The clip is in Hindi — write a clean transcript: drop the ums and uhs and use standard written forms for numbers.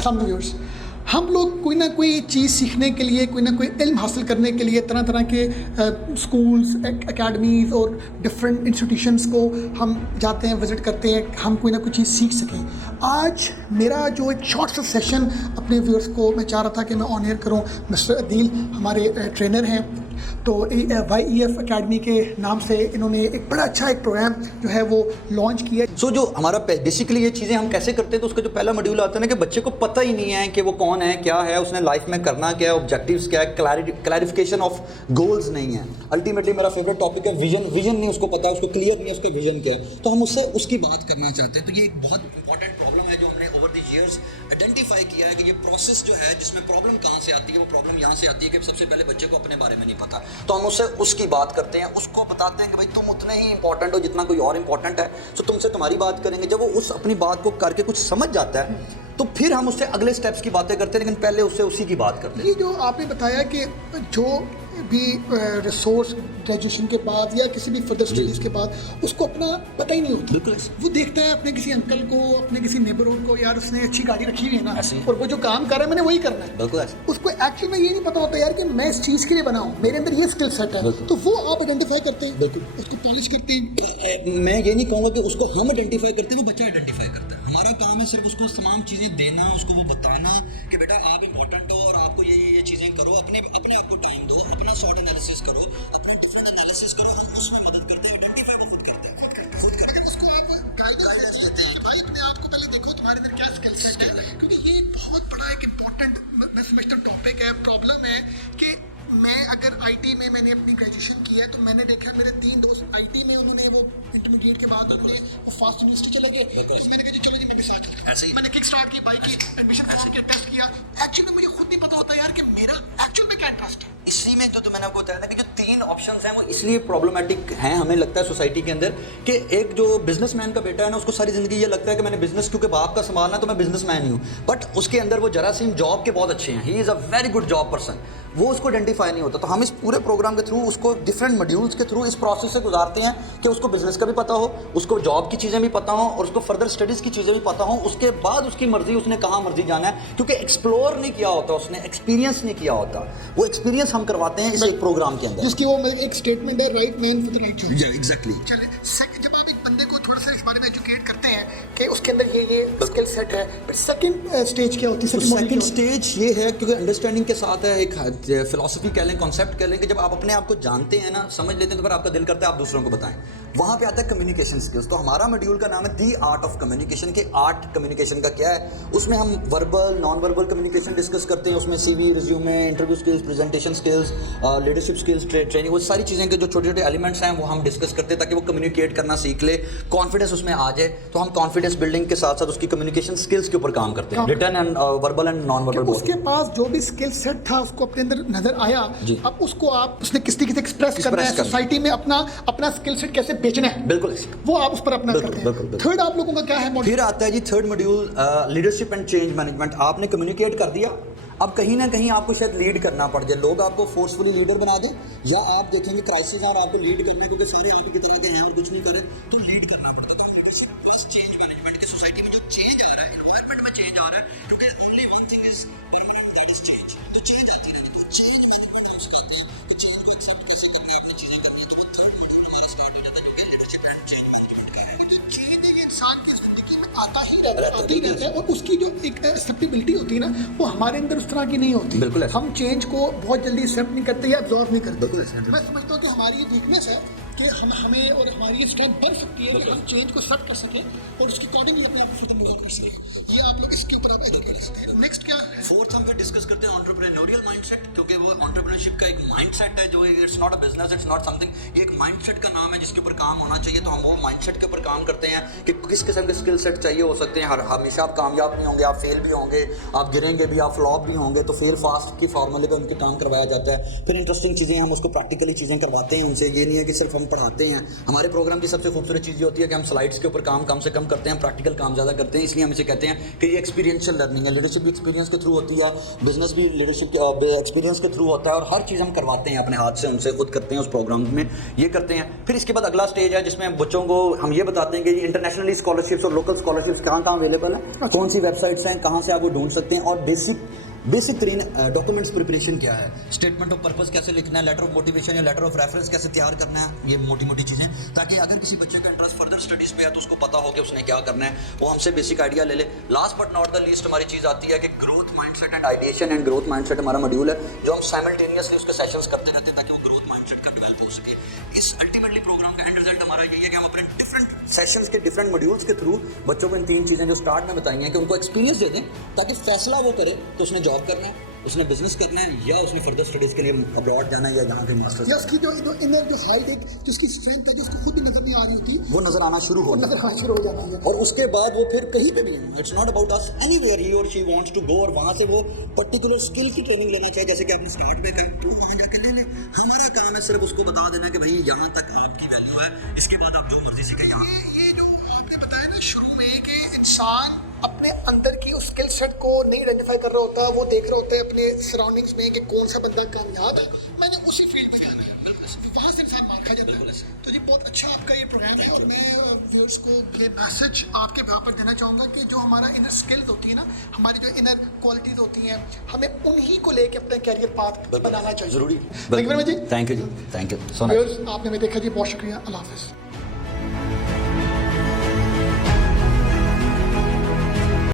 अस्सलाम व्यूअर्स, हम लोग कोई ना कोई चीज़ सीखने के लिए, कोई ना कोई इल्म हासिल करने के लिए तरह तरह के स्कूल्स, एकेडमीज़ और डिफरेंट इंस्टीट्यूशंस को हम जाते हैं, विज़िट करते हैं, हम कोई ना कोई चीज़ सीख सकें। आज मेरा जो एक शॉर्ट सा सेशन अपने व्यूअर्स को मैं चाह रहा था कि मैं ऑन एयर करूं। मिस्टर अदील हमारे ट्रेनर हैं, तो YEF अकेडमी के नाम से इन्होंने एक बड़ा अच्छा एक प्रोग्राम जो है वो लॉन्च किया है। जो हमारा बेसिकली ये चीज़ें हम कैसे करते हैं, तो उसका जो पहला मॉड्यूल आता है ना कि बच्चे को पता ही नहीं है कि वो कौन है, क्या है, उसने लाइफ में करना क्या है, ऑब्जेक्टिव्स क्या है, क्लैरिफिकेशन ऑफ गोल्स नहीं है। अल्टीमेटली मेरा फेवरेट टॉपिक है विजन नहीं उसको पता, उसको क्लियर नहीं है उसका विजन क्या है, तो हम उससे उसकी बात करना चाहते हैं। तो ये एक बहुत इंपॉर्टेंट प्रॉब्लम है जो हमने ओवर द ईयर्स आइडेंटिफाई किया है कि ये प्रोसेस जो है जिसमें प्रॉब्लम कहाँ से आती है, वो प्रॉब्लम यहाँ से आती है कि सबसे पहले बच्चे को अपने बारे में नहीं पता, तो हम उससे उसकी बात करते हैं, उसको बताते हैं कि भाई तुम उतने ही इंपॉर्टेंट हो जितना कोई और इंपॉर्टेंट है, तो तुमसे तुम्हारी बात करेंगे। जब वो उस अपनी बात को करके कुछ समझ जाता है तो फिर हम उससे अगले स्टेप्स की बातें करते हैं, लेकिन पहले उससे उसी की बात करते हैं। ये जो आपने बताया कि जो भी रिसोर्स ग्रेजुएशन के बाद या किसी भी फर्दर स्टडीज के बाद उसको अपना पता ही नहीं होता, बिल्कुल वो देखता है अपने किसी अंकल को, अपने किसी नेबरहुड को, यार उसने अच्छी गाड़ी रखी हुई है ना, ऐसे ही। और वो जो काम कर रहा है मैंने वही करना है, बिल्कुल ऐसे। उसको एक्चुअली में ये नहीं पता होता यार कि मैं इस चीज़ के लिए बना हूँ, मेरे अंदर ये स्किल सेट है, तो वो आप आइडेंटिफाई करते हैं, बिल्कुल उसको पॉलिश करते हैं। मैं ये नहीं कहूँगा कि उसको हम आइडेंटिफाई करते हैं, वो बच्चा आइडेंटिफाई करता है। हमारा काम है सिर्फ उसको तमाम चीज़ें देना, उसको वो बताना कि बेटा आप इंपॉर्टेंट हो और आपको ये चीज़ें करो, अपने आप को टाइम दो, अपना शॉर्ट एनालिसिस करो, अपने डिफरेंट एनालिसिस करो, हम उसमें मदद करते हैं, आइडेंटिफाई वो खुद करते हैं, उसको आप गाइडेंस देते हैं कि भाई अपने आप को पहले देखो तुम्हारे अंदर क्या स्किल सेट है, क्योंकि ये बहुत बड़ा एक इम्पॉर्टेंट मैं समझता हूँ टॉपिक है। प्रॉब्लम है कि मैं अगर IT में मैंने अपनी ग्रेजुएशन की है, तो मैंने देखा मेरे 3 दोस्त IT में उन्होंने वो इंटरमीडिएट के बाद अपने फास्ट यूनिवर्सिटी चले गए, मैंने कहा जी चलो जी मैं भी साथ चलता ऐसे ही। हूं। मैंने किक स्टार्ट की, बाइक की एडमिशन फॉर्म के टेस्ट किया, एक्चुअली मुझे खुद नहीं पता होता यार कि मेरा एक्चुअल में क्या इंटरेस्ट है। इसी में जो मैंने आपको बताया ना कि जो 3 ऑप्शंस हैं वो इसलिए प्रॉब्लमेटिक हैं हमें लगता है सोसाइटी के अंदर, कि एक जो बिजनेसमैन का बेटा है ना, उसको सारी जिंदगी ये लगता है कि मैंने बिजनेस क्योंकि बाप का संभालना है तो मैं बिजनेसमैन ही हूँ, बट उसके अंदर वो जरासीम जॉब के बहुत अच्छे हैं, he is a very good job person, वो उसको आइडेंटिफाई नहीं होता। तो हम इस पूरे प्रोग्राम के थ्रू उसको डिफरेंट मॉड्यूल्स के थ्रू इस प्रोसेस से गुजारते हैं कि उसको बिजनेस का भी पता हो, उसको जॉब की चीज़ें भी पता हो और उसको फर्दर स्टडीज़ की चीज़ें भी पता हो, उसके बाद उसकी मर्जी उसने कहाँ मर्जी जाना है, क्योंकि एक्सप्लोर नहीं किया होता उसने, एक्सपीरियंस नहीं किया होता, वो एक्सपीरियंस हम करवाते हैं इस एक प्रोग्राम के अंदर, जिसकी वो एक स्टेटमेंट है, right man for the right job. Exactly. चलिए, जब आप एक बंदे को थोड़ा सा इस बारे में एजुकेट करते हैं कि उसके अंदर ये स्किल सेट है, बट सेकंड स्टेज क्या होती है? सेकंड स्टेज ये है, क्योंकि अंडरस्टैंडिंग के साथ है, एक फिलॉसफी कह लें, कॉन्सेप्ट कह लें, कि जब आप अपने आप को जानते हैं ना, समझ लेते हैं, तो फिर आपका दिल करता है आप दूसरों को बताएं। वहाँ पे आता है कम्युनिकेशन स्किल्स। तो हमारा मॉड्यूल का नाम है दी आर्ट ऑफ कम्युनिकेशन, के आर्ट कम्युनिकेशन का क्या है, उसमें हम verbal non verbal communication discuss करते हैं, उसमें CV, resume, interview skills, presentation skills, leadership skills, training, वो सारी चीज़ें के जो छोटे छोटे एलिमेंट्स हैं वो हम डिस्कस करते हैं ताकि वो कम्युनिकेट करना सीख ले, कॉन्फिडेंस उसमें आ जाए। तो हम कॉन्फिडेंस बिल्डिंग के साथ साथ उसकी कम्युनिकेशन स्किल्स के ऊपर काम करते हैं, written and verbal and non verbal. उसके पास जो भी स्किल सेट था उसको अपने अंदर नजर आया, अब उसको आप उसने किस तरीके से एक्सप्रेस करना है, सोसाइटी में अपना स्किल सेट कैसे बेचना है, बिल्कुल वो आप उस पर अपना करते हैं। थर्ड आप लोगों का क्या है? फिर आता है जी third module, leadership and change management. आपने कम्युनिकेट कर दिया, अब कहीं ना कहीं आपको शायद लीड करना पड़ जाए, लोग आपको फोर्सफुली लीडर बना दें, या आप देखेंगे क्राइसिस और आपको लीड करना है क्योंकि सारे आप की तरह के हैं और कुछ नहीं करें, तो लीड करना पड़ता है। तो लीडरशिप प्लस चेंज मैनेजमेंट के सोसाइटी में जो चेंज आ रहा है, एनवायरनमेंट में चेंज आ रहा है, क्योंकि only one thing is permanent, that is change. तो चेंज आती रहती है, तो चेंज मैनेजमेंट हम सिखाते हैं कि चेंज को एक्सेप्ट कैसे करनी है, अपनी चीज़ें करनी है। तो वो थर्ड मॉड्यूल हमारा स्टार्ट हो जाता है, जो कि लीडरशिप एंड चेंज मैनेजमेंट का है। जो चेंज एक इंसान की जिंदगी में आता ही रहता है, और उसकी जो एक एक्सेप्टेबिलिटी होती है ना, वो हमारे अंदर उस तरह की नहीं होती। बिल्कुल हम चेंज को बहुत जल्दी एक्सेप्ट नहीं करते या एब्जॉर्व नहीं करते। बिल्कुल। मैं समझता हूँ कि हमारी वीकनेस है कि हमें और हमारी स्ट्रेंथ बन सकती है कि हम चेंज को एक्सेप्ट कर सकें और उसके अकॉर्डिंगली अपने आप को फर्दर मूव ऑन कर सकें। ये आप लोग इसके ऊपर आप एजुकेट कर सकते हैं। नेक्स्ट क्या है? फोर्थ हम डिस्कस करते हैं एंटरप्रेन्योरियल माइंडसेट, क्योंकि वो एंटरप्रेन्योरशिप का एक माइंडसेट है जो it's not a business, it's not something, ये एक माइंडसेट का नाम है जिसके ऊपर काम होना चाहिए। तो हम वो माइंडसेट के ऊपर काम करते हैं कि किस किस्म के स्किल सेट चाहिए हो सकते हैं। हमेशा आप कामयाब नहीं होंगे, आप फेल भी होंगे, आप गिरेंगे भी, आप फ्लॉप भी होंगे, तो फेल फास्ट की फार्मूले पे उनके काम करवाया जाता है। फिर इंटरेस्टिंग चीज़ें हम उसको प्रैक्टिकली चीज़ें करवाते हैं उनसे, ये नहीं है कि सिर्फ हम पढ़ाते हैं। हमारे प्रोग्राम की सबसे खूबसूरत चीज़ ये होती है कि हम स्लाइड्स के ऊपर काम कम से कम करते हैं, प्रैक्टिकल काम ज़्यादा करते हैं, इसलिए हम इसे कहते हैं कि ये एक्सपीरियंशियल लर्निंग है। लीडरशिप भी एक्सपीरियंस के थ्रू होती है, बिजनेस भी लीडरशिप के एक्सपीरियंस के थ्रू होता है, और हर चीज़ हम करवाते हैं अपने हाथ से, उनसे खुद करते हैं उस प्रोग्राम में, ये करते हैं। फिर इसके बाद अगला स्टेज है जिसमें बच्चों को हम ये बताते हैं कि इंटरनेशनली स्कॉलरशिप्स और लोकल स्कॉलरशिप्स कहाँ कहाँ अवेलेबल है, कौन सी वेबसाइट्स हैं, कहाँ से आप वो ढूंढ सकते हैं, और बेसिक तरीन डॉक्यूमेंट्स प्रिपरेशन क्या है, स्टेटमेंट ऑफ पर्पस कैसे लिखना है, लेटर ऑफ मोटिवेशन या लेटर ऑफ रेफरेंस कैसे तैयार करना है, ये मोटी चीज़ें, ताकि अगर किसी बच्चे का इंटरेस्ट फर्दर स्टडीज़ पे है तो उसको पता हो कि उसने क्या करना है, वो हमसे बेसिक आइडिया ले ले। Last but not the least हमारी चीज़ आती है कि growth mindset and ideation and growth mindset हमारा मॉड्यूल है, जो हम साइमल्टेनियसली उसके सेशंस करते रहते हैं ताकि वो ग्रोथ माइंडसेट का डेवलप हो सके। इस अल्टीमेटली प्रोग्राम का एंड रिजल्ट हमारा यही है कि हम अपने डिफरेंट सेशंस के डिफरेंट मॉड्यूल्स के थ्रू बच्चों को इन 3 चीज़ें जो स्टार्ट में बताई हैं कि उनको एक्सपीरियंस दे दें, ताकि फैसला वो करे तो उसने जॉब करना है, उसने बिजनेस करना है, या उसने फर्दर स्टडीज़ के लिए अब्रॉड जाना है, या यहाँ पे मास्टर्स, या उसकी जो इनर जो हाइट है, जो उसकी स्ट्रेंथ है, जो उसको खुद भी नजर नहीं आ रही होती, वो नजर आना शुरू हो जाती है। और उसके बाद वो फिर कहीं पे भी, it's not about us, anywhere ही और शी वांट्स टू गो, और वहाँ से वो पर्टिकुलर स्किल की ट्रेनिंग लेना चाहिए, जैसे कि आपने स्टार्ट में कहा, तो वहाँ जाकर ले ले। हमारा काम है सिर्फ उसको बता देना कि भाई यहाँ तक आपकी वैल्यू है, इसके बाद आप जो मर्जी सीखें। ये जो आपने बताया ना शुरू में कि इंसान अपने अंदर की उस स्किल सेट को नहीं आइडेंटिफाई कर रहा होता, वो देख रहा होता है अपने सराउंडिंग्स में कि कौन सा बंदा कामयाब है, मैंने उसी फील्ड में जाना है, वहाँ से इंसान मार खा जाता है। तो जी बहुत अच्छा आपका ये प्रोग्राम है, और मैं व्यूअर्स को ये मैसेज आपके यहाँ पर देना चाहूँगा कि जो हमारा इनर स्किल्स होती है ना, हमारी जो इनर क्वालिटीज़ होती हैं, हमें उन्हीं को लेके अपना कैरियर पाथ बनाना चाहिए। जरूरी। Thank you very much ji. Thank you ji, thank you. Viewers आपने हमें देखा जी, बहुत शुक्रिया, अल्लाह हाफिज़।